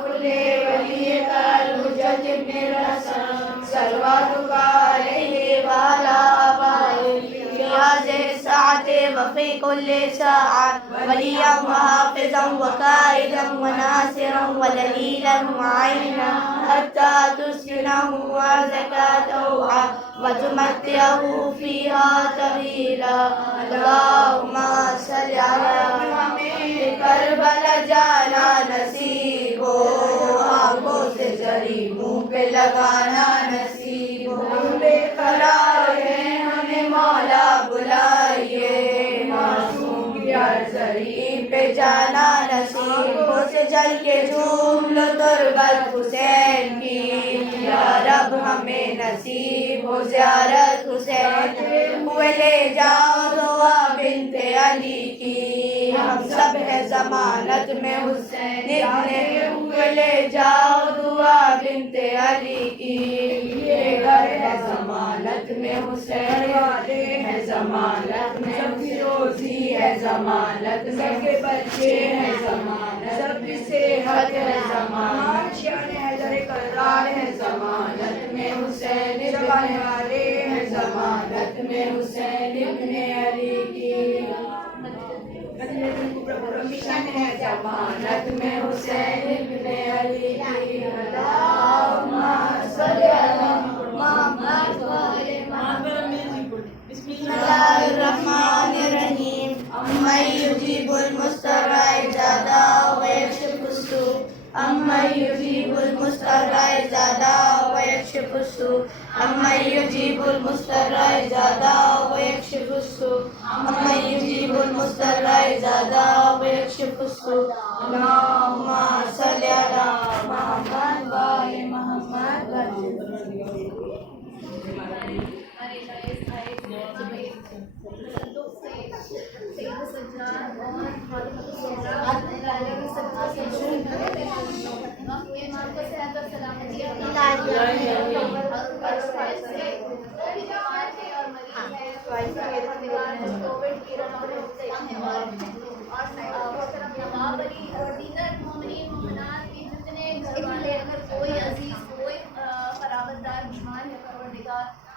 كل وليك الحجة بن الحسن صلواتك عليه وعلى آبائه في هذه الساعة وفي كل ساعة وليا وحافظا وقائدا وناصرا ودليلا معينا حتى تسكنه وزكاته وتمتعه فيها طويلا اللهم صل على محمد کربلا جانا نصیب ہو آنکھوں سے جری منہ پہ لگانا نصیب ہو ہم بے قرار ہیں ہمیں مولا بلائیے معصوم کی زری پہ جانا نصیب ہو سے جل کے جھوم لو تربت حسین کی یا رب ہمیں نصیب ہو زیارت حسین ہوئے لے جاؤ دعا بنت علی کی ہم سب ہے ضمانت میں حسین ابن ہوئے لے جاؤ دعا بنت علی کی یہ گھر ہے ضمانت میں حسین والے ہیں ضمانت میں سب کی روزی ہے ضمانت میں سب کے بچے ہیں ضمانت سب کی صحت ہے ضمانت شان حیدر کرار ہے ضمانت میں حسین ابن والے ہیں ضمانت میں حسین ابن علی کی مشن ہے ضمانت میں حسین ابن علی کی اللہم صل علی محمد وعلی محمد بسم اللہ الرحمن الرحیم امن یجیب المضطر اذا دعا ویکشف السوء امن یجیب المضطر اذا دعا ویکشف السوء امن یجیب المضطر اذا دعا ویکشف السوء امن یجیب المضطر اذا دعا ویکشف السوء اللہم صل علی محمد وعلی محمد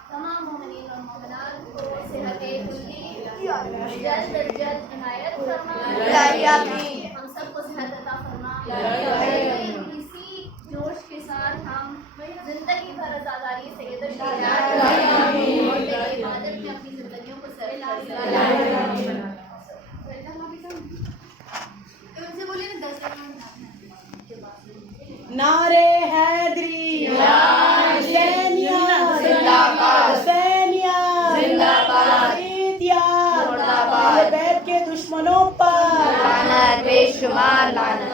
تمام مومنین اور مومنات کو صحت کلی جلد از جلد عنایت فرما، ہم سب کو صحت عطا فرما، اسی جوش کے ساتھ ہم زندگی بھر عزاداری سید الشہداء اور عبادت میں اپنی زندگیوں کو صرف ان سے بولیے نا 10 نعرے حیدری حسینیہ زندہ باد حسینیہ زندہ باد عیدیہ اہل بیت کے دشمنوں پر لعنت بے شمار لعنت